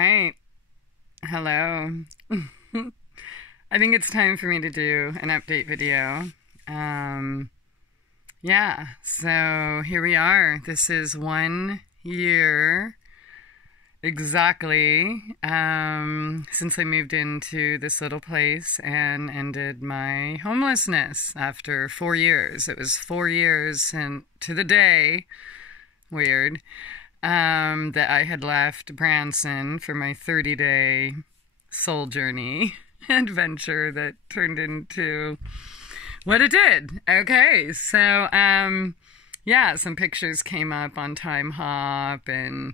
right. Hello. I think it's time for me to do an update video. Yeah, so here we are. This is 1 year exactly since I moved into this little place and ended my homelessness after 4 years. It was 4 years and to the day, weird, that I had left Branson for my 30-day soul journey adventure that turned into what it did. Okay, so yeah, some pictures came up on Time Hop and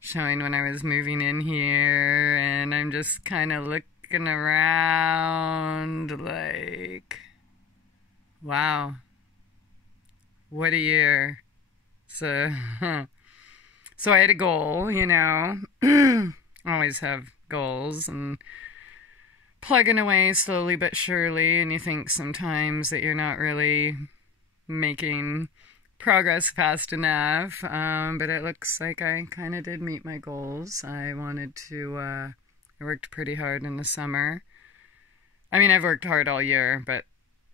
showing when I was moving in here, and I'm just kind of looking around like, wow, what a year. So so I had a goal, you know. Always have goals and plugging away slowly but surely, and you think sometimes that you're not really making progress fast enough, but it looks like I kind of did meet my goals. I worked pretty hard in the summer. I mean, I've worked hard all year, but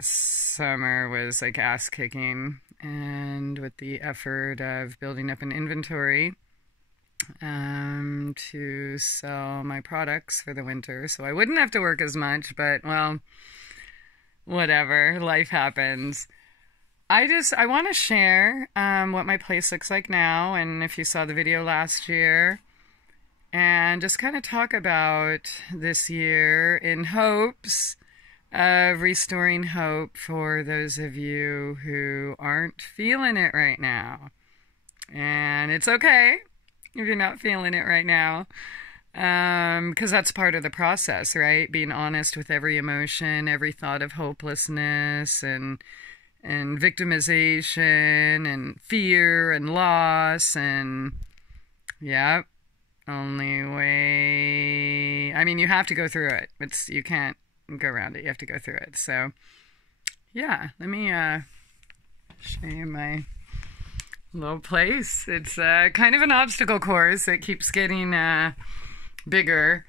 summer was like ass kicking, and with the effort of building up an inventory to sell my products for the winter, so I wouldn't have to work as much, but well, whatever, life happens. I want to share what my place looks like now, and if you saw the video last year, and just kind of talk about this year in hopes of restoring hope for those of you who aren't feeling it right now. And it's okay if you're not feeling it right now, because that's part of the process, right? Being honest with every emotion, every thought of hopelessness and victimization and fear and loss, and yeah, only way, I mean, you have to go through it. You can't go around it. You have to go through it. So yeah, let me show you my little place. It's kind of an obstacle course. It keeps getting bigger.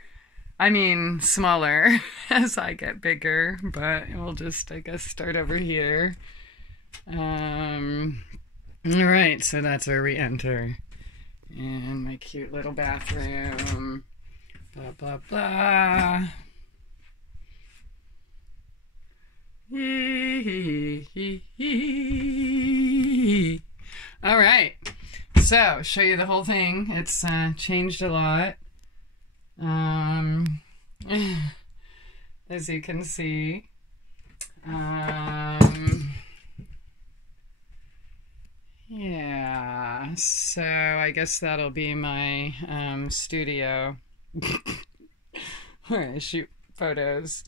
I mean, smaller as I get bigger, but we'll just, I guess, start over here. Alright, so that's where we enter. And my cute little bathroom. Blah, blah, blah. Alright, so show you the whole thing. It's changed a lot. As you can see. Yeah, so I guess that'll be my studio where I shoot photos.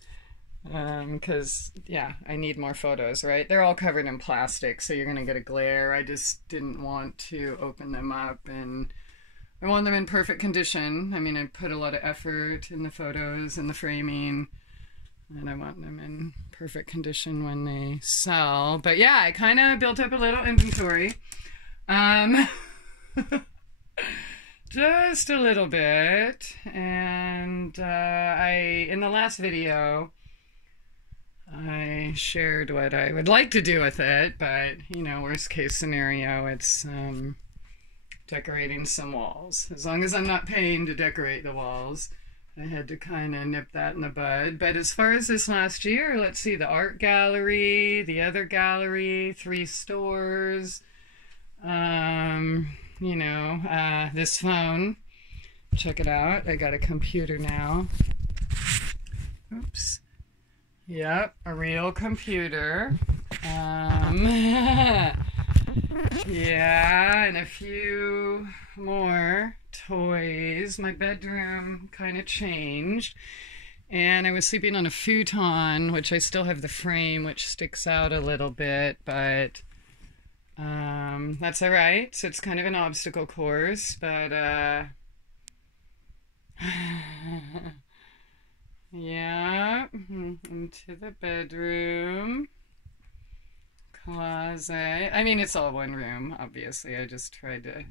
Because, yeah, I need more photos, right? They're all covered in plastic, so you're going to get a glare. I just didn't want to open them up, and I want them in perfect condition. I mean, I put a lot of effort in the photos and the framing, and I want them in perfect condition when they sell. But yeah, I kind of built up a little inventory. Just a little bit. And in the last video, I shared what I would like to do with it, but, you know, worst case scenario, it's decorating some walls. As long as I'm not paying to decorate the walls, I had to kind of nip that in the bud. But as far as this last year, let's see, the art gallery, the other gallery, 3 stores, you know, this phone. Check it out. I got a computer now. Oops. Yep, a real computer. Yeah, and a few more toys. My bedroom kind of changed, and I was sleeping on a futon, which I still have the frame, which sticks out a little bit, but that's all right. So it's kind of an obstacle course, but yeah, into the bedroom, closet. I mean, it's all one room, obviously. I just tried to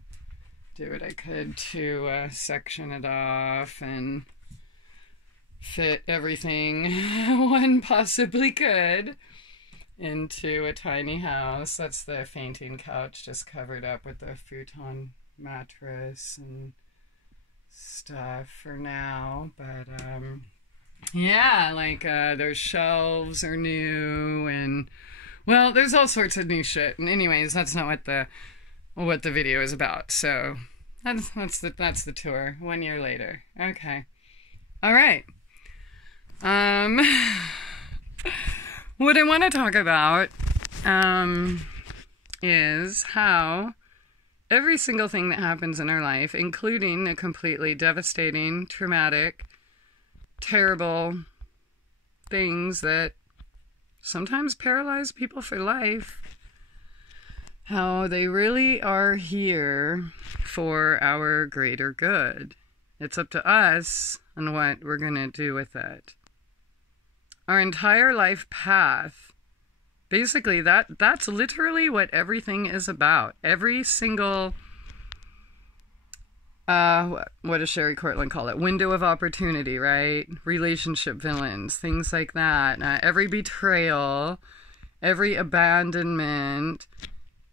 do what I could to section it off and fit everything one possibly could into a tiny house. That's the fainting couch, just covered up with the futon mattress and stuff for now. But yeah, like those shelves are new, and well, there's all sorts of new shit. And anyways, that's not what the video is about. So that's the tour 1 year later. Okay. All right. What I want to talk about is how every single thing that happens in our life, including the completely devastating, traumatic, terrible things that sometimes paralyze people for life, how they really are here for our greater good. It's up to us and what we're going to do with it. Our entire life path, basically that's literally what everything is about. Every single, what does Sherry Cortland call it? Window of opportunity, right? Relationship villains, things like that. Every betrayal, every abandonment,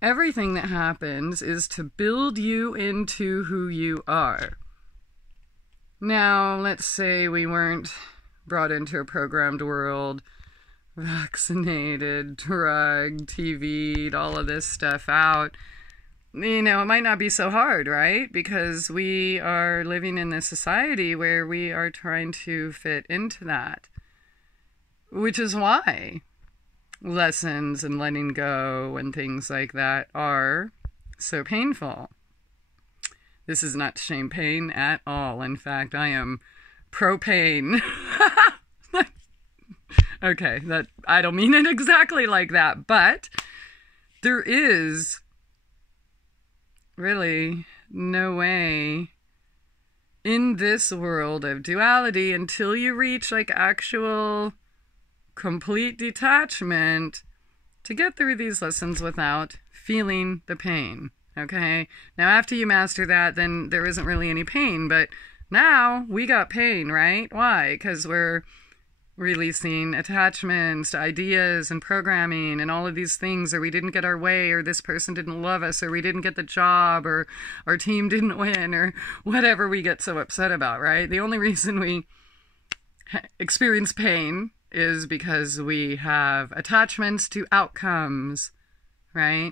everything that happens is to build you into who you are. Now, let's say we weren't brought into a programmed world, vaccinated, drugged, TV'd, all of this stuff out. You know, it might not be so hard, right? Because we are living in this society where we are trying to fit into that. Which is why lessons and letting go and things like that are so painful. This is not to shame pain at all. In fact, I am pro-pain. Okay, that I don't mean it exactly like that, but there is really no way in this world of duality until you reach like actual complete detachment to get through these lessons without feeling the pain. Okay, now after you master that, then there isn't really any pain, but now we got pain, right? Why? Because we're releasing attachments to ideas and programming and all of these things, or we didn't get our way, or this person didn't love us, or we didn't get the job, or our team didn't win, or whatever we get so upset about, right? The only reason we experience pain is because we have attachments to outcomes, right?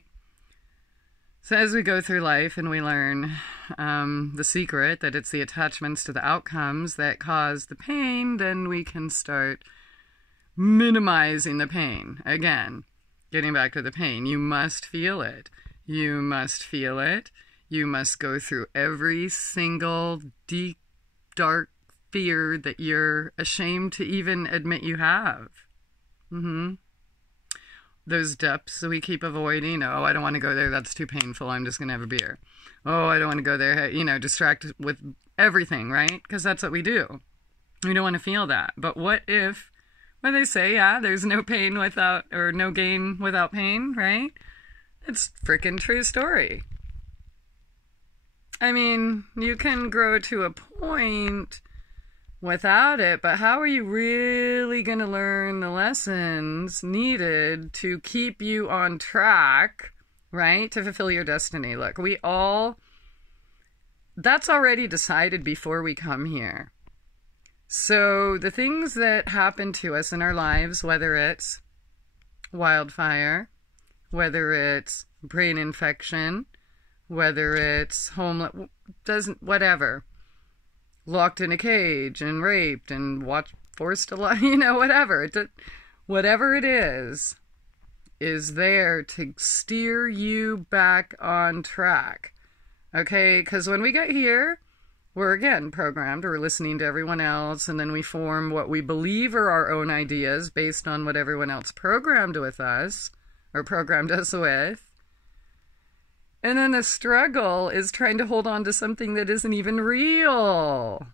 So as we go through life and we learn the secret that it's the attachments to the outcomes that cause the pain, then we can start minimizing the pain. Again, getting back to the pain, you must feel it. You must feel it. You must go through every single deep, dark fear that you're ashamed to even admit you have. Those depths that we keep avoiding. Oh, I don't want to go there. That's too painful. I'm just going to have a beer. Oh, I don't want to go there. You know, distract with everything, right? Because that's what we do. We don't want to feel that. But what if, when they say, yeah, there's no pain without, or no gain without pain, right? It's freaking true story. I mean, you can grow to a point without it, but how are you really going to learn the lessons needed to keep you on track, right, to fulfill your destiny? Look, that's already decided before we come here. So the things that happen to us in our lives, whether it's wildfire, whether it's brain infection, whether it's whatever, locked in a cage and raped and forced to lie, you know, whatever it is there to steer you back on track. Okay, because when we get here, we're again programmed, we're listening to everyone else, and then we form what we believe are our own ideas based on what everyone else programmed with us, or programmed us with. And then the struggle is trying to hold on to something that isn't even real.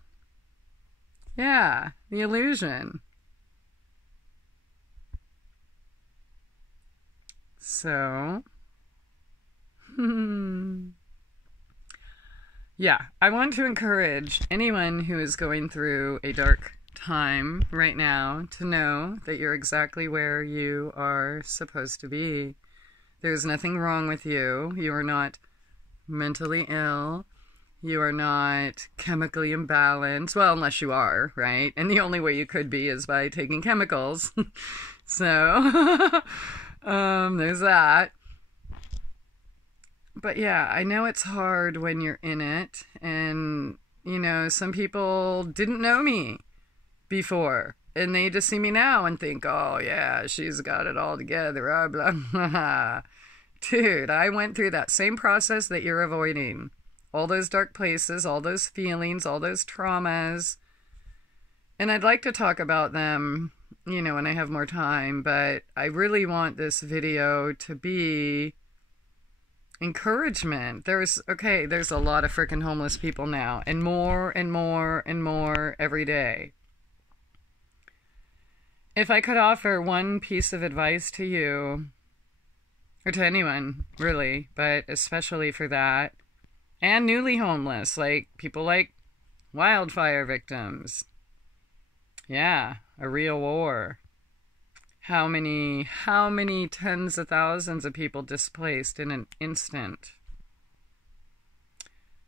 Yeah, the illusion. So, Yeah, I want to encourage anyone who is going through a dark time right now to know that you're exactly where you are supposed to be. There's nothing wrong with you. You are not mentally ill. You are not chemically imbalanced. Well, unless you are, right? And the only way you could be is by taking chemicals. So, there's that. But yeah, I know it's hard when you're in it. And, you know, some people didn't know me before. And they just see me now and think, oh, yeah, she's got it all together. Blah, blah, blah. Dude, I went through that same process that you're avoiding. All those dark places, all those feelings, all those traumas. And I'd like to talk about them, you know, when I have more time. But I really want this video to be encouragement. There's a lot of freaking homeless people now. And more and more and more every day. If I could offer one piece of advice to you, or to anyone, really, but especially for that, and newly homeless, like people like wildfire victims. Yeah, a real war. How many tens of thousands of people displaced in an instant?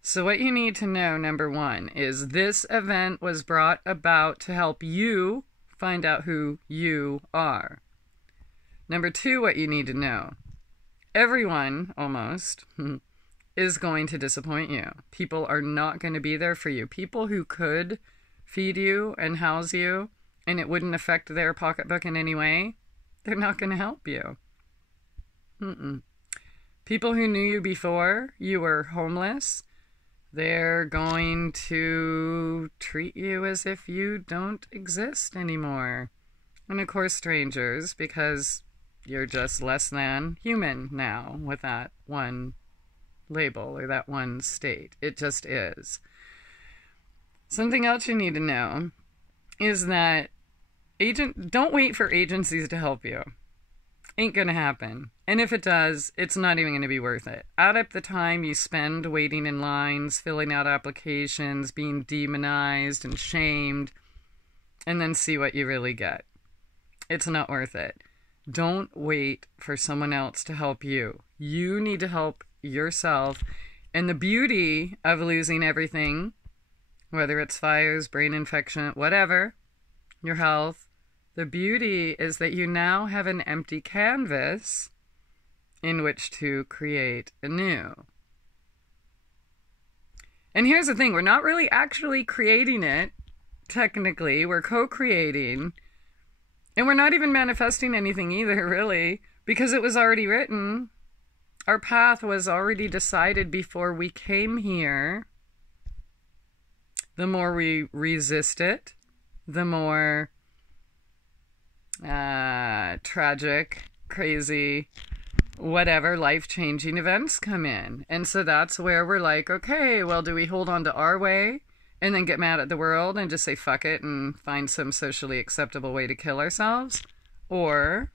So what you need to know, number one, is this event was brought about to help you find out who you are. Number two, what you need to know. Everyone, almost, is going to disappoint you. People are not going to be there for you. People who could feed you and house you, and it wouldn't affect their pocketbook in any way, they're not going to help you. People who knew you before you were homeless, they're going to treat you as if you don't exist anymore. And of course, strangers, because you're just less than human now with that one label or that one state. It just is. Something else you need to know is that don't wait for agencies to help you. Ain't gonna happen. And if it does, it's not even gonna be worth it. Add up the time you spend waiting in lines, filling out applications, being demonized and shamed, and then see what you really get. It's not worth it. Don't wait for someone else to help you. You need to help yourself. And the beauty of losing everything, whether it's fires, brain infection, whatever, your health, the beauty is that you now have an empty canvas in which to create anew. And here's the thing, we're not really actually creating it, technically. We're co-creating. And we're not even manifesting anything either, really, because it was already written. Our path was already decided before we came here. The more we resist it, the more tragic, crazy, whatever, life-changing events come in. And so that's where we're like, okay, well, do we hold on to our way and then get mad at the world and just say fuck it and find some socially acceptable way to kill ourselves? Or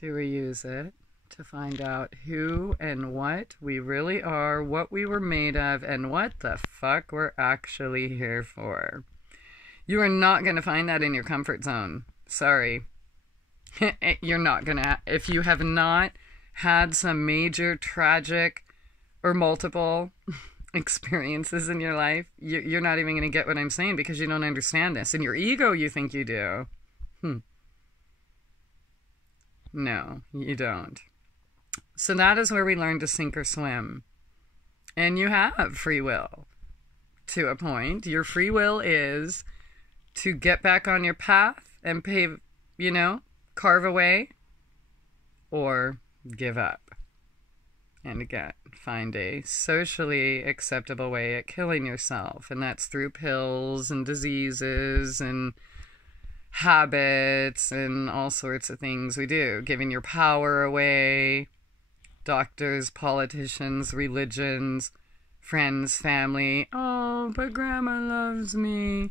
do we use it to find out who and what we really are, what we were made of, and what the fuck we're actually here for? You are not going to find that in your comfort zone. Sorry. You're not going to. If you have not had some major tragic or multiple experiences in your life, you're not even going to get what I'm saying because you don't understand this. In your ego, you think you do. No, you don't. So that is where we learn to sink or swim. And you have free will to a point. Your free will is to get back on your path and pave, carve away, or give up. And again, find a socially acceptable way at killing yourself. And that's through pills and diseases and habits and all sorts of things we do. Giving your power away. Doctors, politicians, religions, friends, family. Oh, but grandma loves me.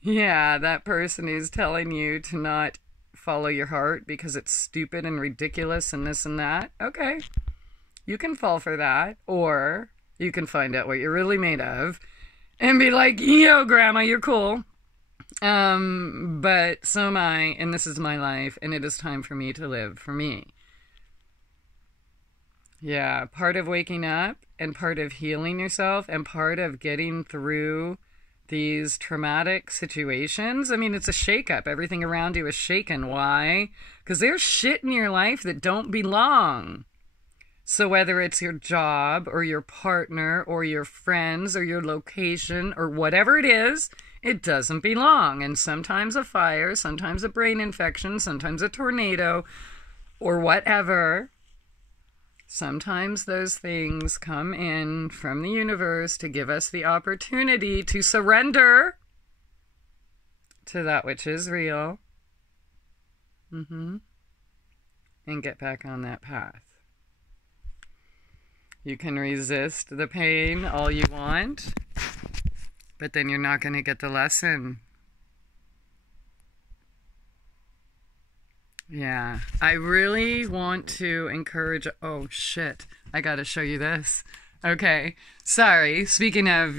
Yeah, that person is telling you to not follow your heart because it's stupid and ridiculous and this and that. Okay, you can fall for that. Or You can find out what you're really made of and be like, yo, grandma, you're cool. But so am I, and this is my life, and it is time for me to live for me. Yeah, part of waking up and part of healing yourself and part of getting through these traumatic situations. I mean, it's a shakeup. Everything around you is shaken. Why? Because there's shit in your life that don't belong. So whether it's your job or your partner or your friends or your location or whatever it is, it doesn't belong. And sometimes a fire, sometimes a brain infection, sometimes a tornado or whatever. Sometimes those things come in from the universe to give us the opportunity to surrender to that which is real. And get back on that path. You can resist the pain all you want, but then you're not going to get the lesson. Yeah, I really want to encourage... Oh, shit. I got to show you this. Okay, sorry. Speaking of,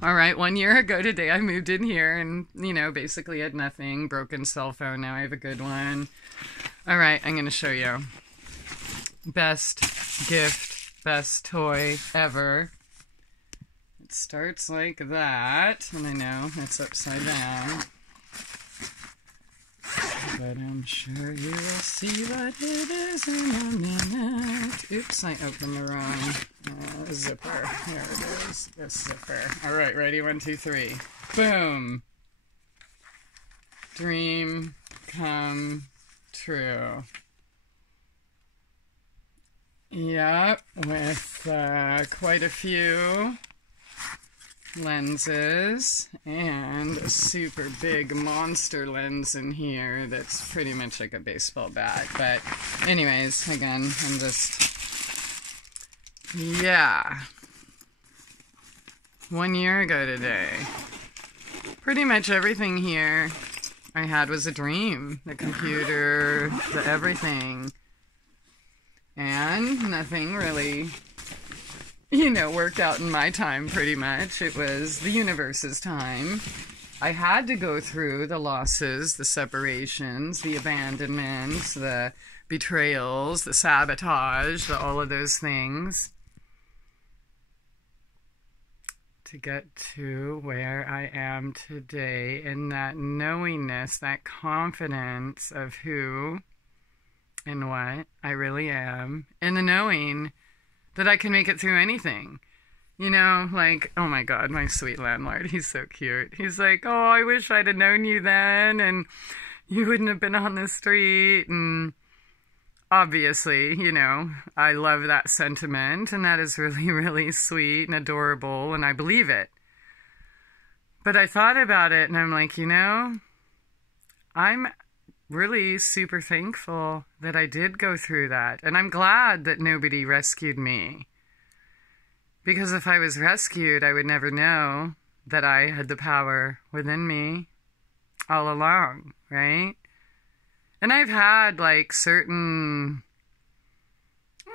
all right, 1 year ago today, I moved in here and, basically had nothing. Broken cell phone. Now I have a good one. All right, I'm going to show you. Best gift, best toy ever. It starts like that. And I know it's upside down. But I'm sure you will see what it is in a minute. Oops, I opened the wrong zipper. There it is. This zipper. All right, ready? 1, 2, 3. Boom. Dream come true. Yep, with quite a few lenses and a super big monster lens in here that's pretty much like a baseball bat. But anyways, again, I'm just, yeah. 1 year ago today, pretty much everything here I had was a dream. The computer, the everything. And nothing really, worked out in my time pretty much. It was the universe's time. I had to go through the losses, the separations, the abandonments, the betrayals, the sabotage, all of those things to get to where I am today in that knowingness, that confidence of who and what I really am, and the knowing that I can make it through anything. Like, oh my God, my sweet landlord, he's so cute. He's like, oh, I wish I'd have known you then, and you wouldn't have been on the street, and obviously, I love that sentiment, and that is really, really sweet and adorable, and I believe it. But I thought about it, and I'm like, I'm really super thankful that I did go through that. And I'm glad that nobody rescued me. Because if I was rescued, I would never know that I had the power within me all along, right? And I've had certain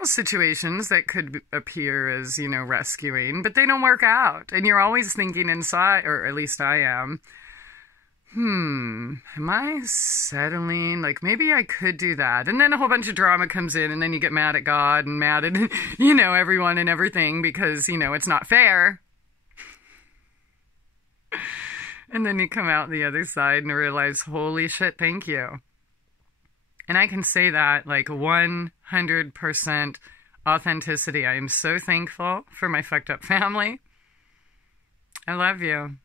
situations that could appear as, rescuing, but they don't work out. And you're always thinking inside, or at least I am, am I settling? Maybe I could do that. And then a whole bunch of drama comes in, and then you get mad at God and mad at, everyone and everything because, it's not fair. And then you come out the other side and realize, holy shit, thank you. And I can say that 100% authenticity. I am so thankful for my fucked up family. I love you.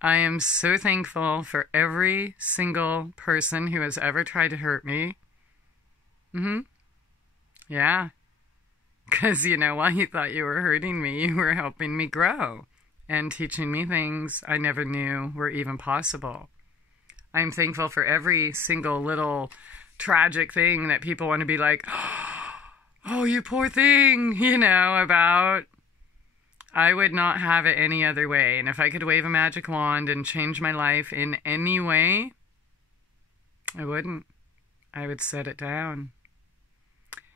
I am so thankful for every single person who has ever tried to hurt me. Yeah. Because, while you thought you were hurting me, you were helping me grow and teaching me things I never knew were even possible. I'm thankful for every single little tragic thing that people want to be like, oh, you poor thing, about. I would not have it any other way. And if I could wave a magic wand and change my life in any way, I wouldn't. I would set it down.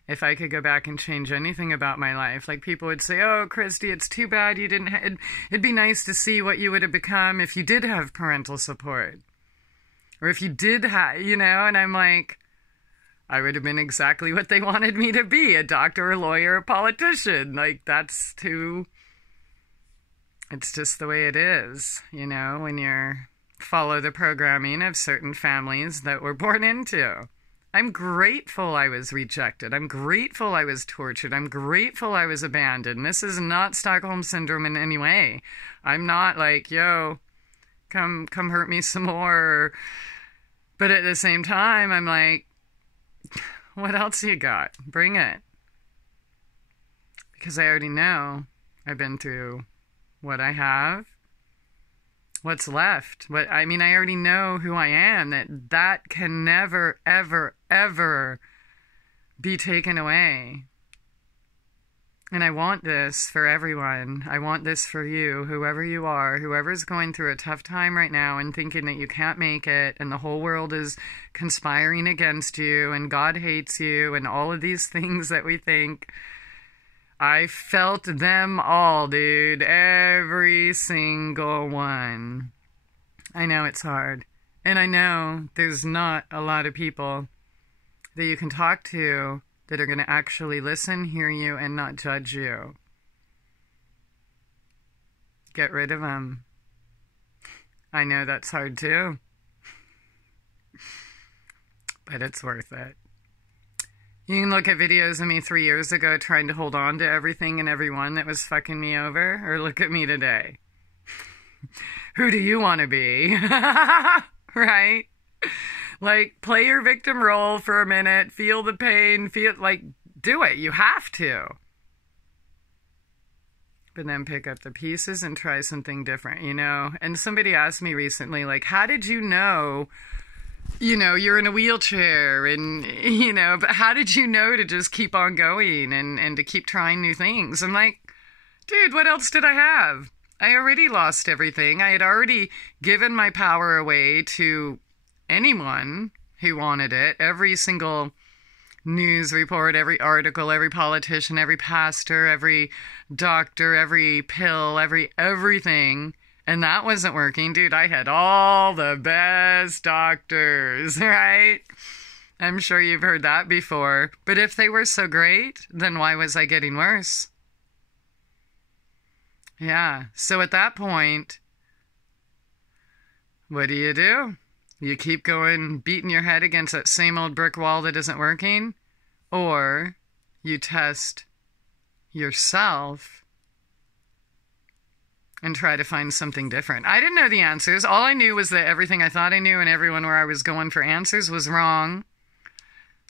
if I could go back and change anything about my life. Like, people would say, oh, Christie, it's too bad you didn't it'd be nice to see what you would have become if you did have parental support. Or if you did have, and I'm like, I would have been exactly what they wanted me to be, a doctor, a lawyer, a politician. Like, it's just the way it is, when you're follow the programming of certain families that we're born into. I'm grateful I was rejected. I'm grateful I was tortured. I'm grateful I was abandoned. This is not Stockholm Syndrome in any way. I'm not like, yo, come hurt me some more. But at the same time, I'm like, what else you got? Bring it. Because I already know I've been through what I have. What's left? I already know who I am. That can never, ever, ever be taken away. And I want this for everyone. I want this for you, whoever you are, whoever's going through a tough time right now and thinking that you can't make it and the whole world is conspiring against you and God hates you and all of these things that we think. I felt them all, dude. Every single one. I know it's hard. And I know there's not a lot of people that you can talk to that are going to actually listen, hear you, and not judge you. Get rid of them. I know that's hard too. But it's worth it. You can look at videos of me 3 years ago trying to hold on to everything and everyone that was fucking me over, or look at me today. Who do you want to be? Right? Like, play your victim role for a minute, feel the pain, do it. You have to. But then pick up the pieces and try something different, And somebody asked me recently, like, how did you know you're in a wheelchair and, but how did you know to just keep on going and to keep trying new things? I'm like, dude, what else did I have? I already lost everything. I had already given my power away to anyone who wanted it. Every single news report, every article, every politician, every pastor, every doctor, every pill, everything. And that wasn't working. Dude, I had all the best doctors, right? I'm sure you've heard that before. But if they were so great, then why was I getting worse? Yeah. So at that point, what do? You keep going, beating your head against that same old brick wall that isn't working? Or you test yourself and try to find something different. I didn't know the answers. All I knew was that everything I thought I knew and everyone where I was going for answers was wrong.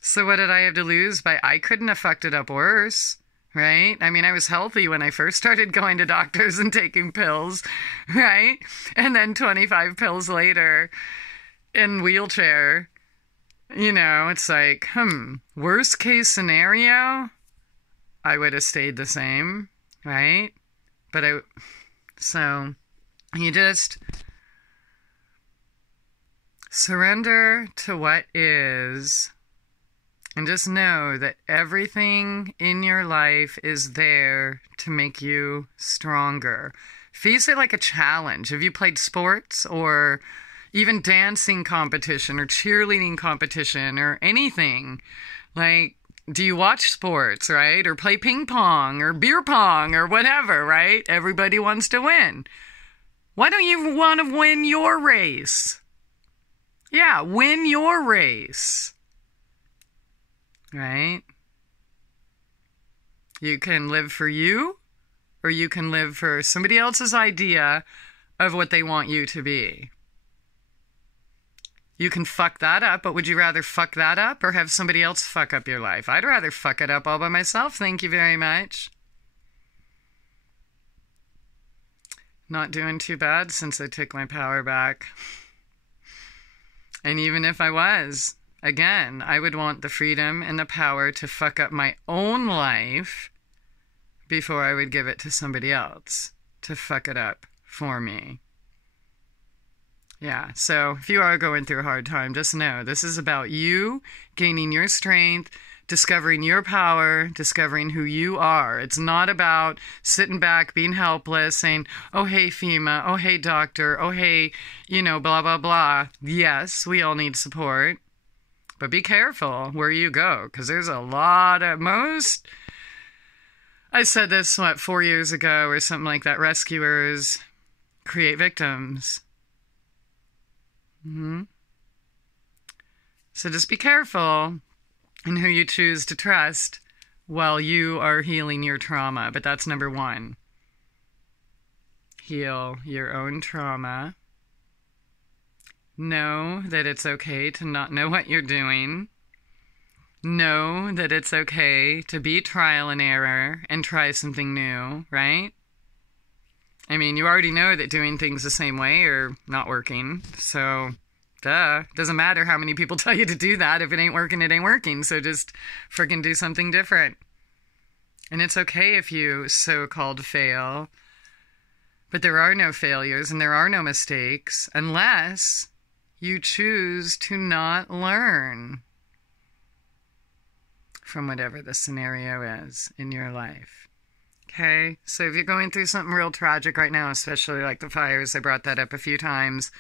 So what did I have to lose? I couldn't have fucked it up worse, right? I was healthy when I first started going to doctors and taking pills, right? And then 25 pills later in wheelchair, it's like, worst case scenario, I would have stayed the same, right? So you just surrender to what is and just know that everything in your life is there to make you stronger. Face it like a challenge. Have you played sports or even dancing competition or cheerleading competition or anything? Like, do you watch sports, right? Or play ping pong or beer pong or whatever, right? Everybody wants to win. Why don't you want to win your race? Yeah, win your race. Right? You can live for you, or you can live for somebody else's idea of what they want you to be. You can fuck that up, but would you rather fuck that up or have somebody else fuck up your life? I'd rather fuck it up all by myself, thank you very much. Not doing too bad since I took my power back. And even if I was, again, I would want the freedom and the power to fuck up my own life before I would give it to somebody else to fuck it up for me. Yeah, so if you are going through a hard time, just know this is about you gaining your strength, discovering your power, discovering who you are. It's not about sitting back, being helpless, saying, oh, hey, FEMA, oh, hey, doctor, oh, hey, blah, blah, blah. Yes, we all need support, but be careful where you go, because there's a lot of I said this, 4 years ago or something like that, rescuers create victims. So just be careful in who you choose to trust while you are healing your trauma. But that's number one. Heal your own trauma. Know that it's okay to not know what you're doing. Know that it's okay to be trial and error and try something new, right? I mean, you already know that doing things the same way are not working, so duh. Doesn't matter how many people tell you to do that. If it ain't working, it ain't working. So just freaking do something different. And it's okay if you so-called fail, but there are no failures and there are no mistakes unless you choose to not learn from whatever the scenario is in your life. Okay? So if you're going through something real tragic right now, especially like the fires, I brought that up a few times,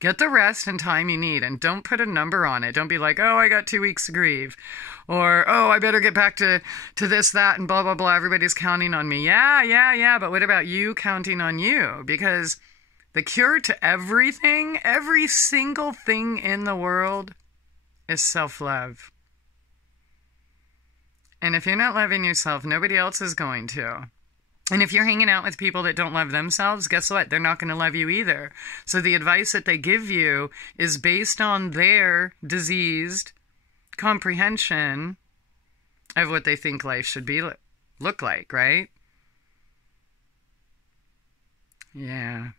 get the rest and time you need, and don't put a number on it. Don't be like, oh, I got 2 weeks to grieve, or, oh, I better get back to this, that, and blah, blah, blah. Everybody's counting on me. Yeah, but what about you counting on you? Because the cure to everything, every single thing in the world, is self-love. And if you're not loving yourself, nobody else is going to. And if you're hanging out with people that don't love themselves, guess what? They're not going to love you either. So the advice that they give you is based on their diseased comprehension of what they think life should be look like, right? Yeah.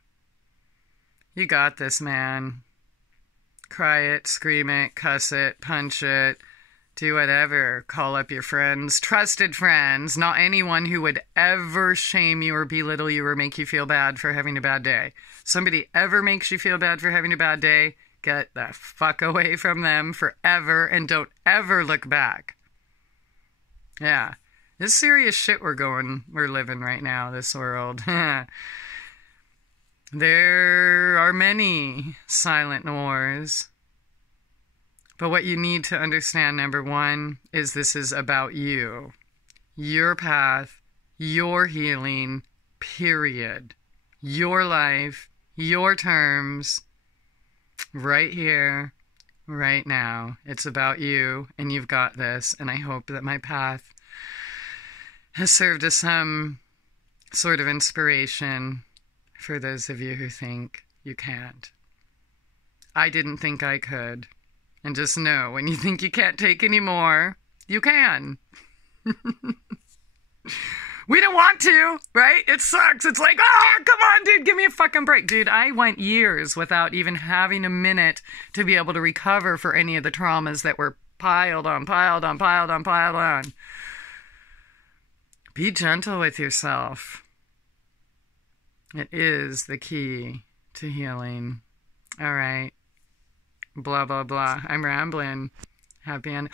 You got this, man. Cry it, scream it, cuss it, punch it. Do whatever. Call up your friends, trusted friends, not anyone who would ever shame you or belittle you or make you feel bad for having a bad day. Somebody ever makes you feel bad for having a bad day, get the fuck away from them forever and don't ever look back. Yeah. This serious shit we're living right now, this world. There are many silent wars. But what you need to understand, number one, is this is about you. Your path, your healing, period. Your life, your terms, right here, right now. It's about you, and you've got this. And I hope that my path has served as some sort of inspiration for those of you who think you can't. I didn't think I could. And just know, when you think you can't take any more, you can. We don't want to, right? It sucks. It's like, oh, come on, dude, give me a fucking break. Dude, I went years without even having a minute to be able to recover for any of the traumas that were piled on. Be gentle with yourself. It is the key to healing. All right. Blah, blah, blah. I'm rambling. Happy end.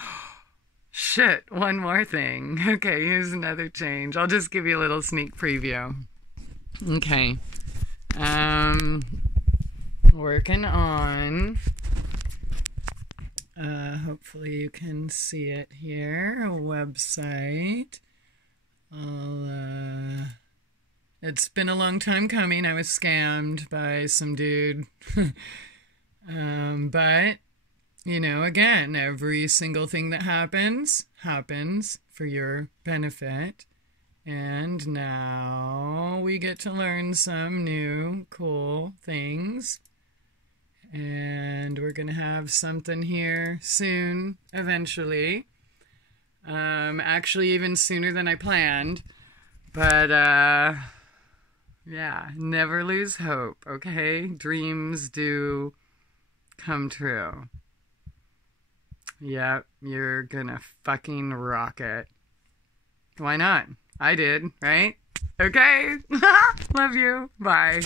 Shit, one more thing. Okay, here's another change. I'll just give you a little sneak preview. Okay. Working on, hopefully you can see it here, a website. It's been a long time coming. I was scammed by some dude. But, again, every single thing that happens for your benefit. And now we get to learn some new cool things. And we're going to have something here soon, eventually. Actually, even sooner than I planned. But, yeah, never lose hope, okay? Dreams do come true. Yep, you're gonna fucking rock it. Why not? I did, right? Okay. Love you. Bye.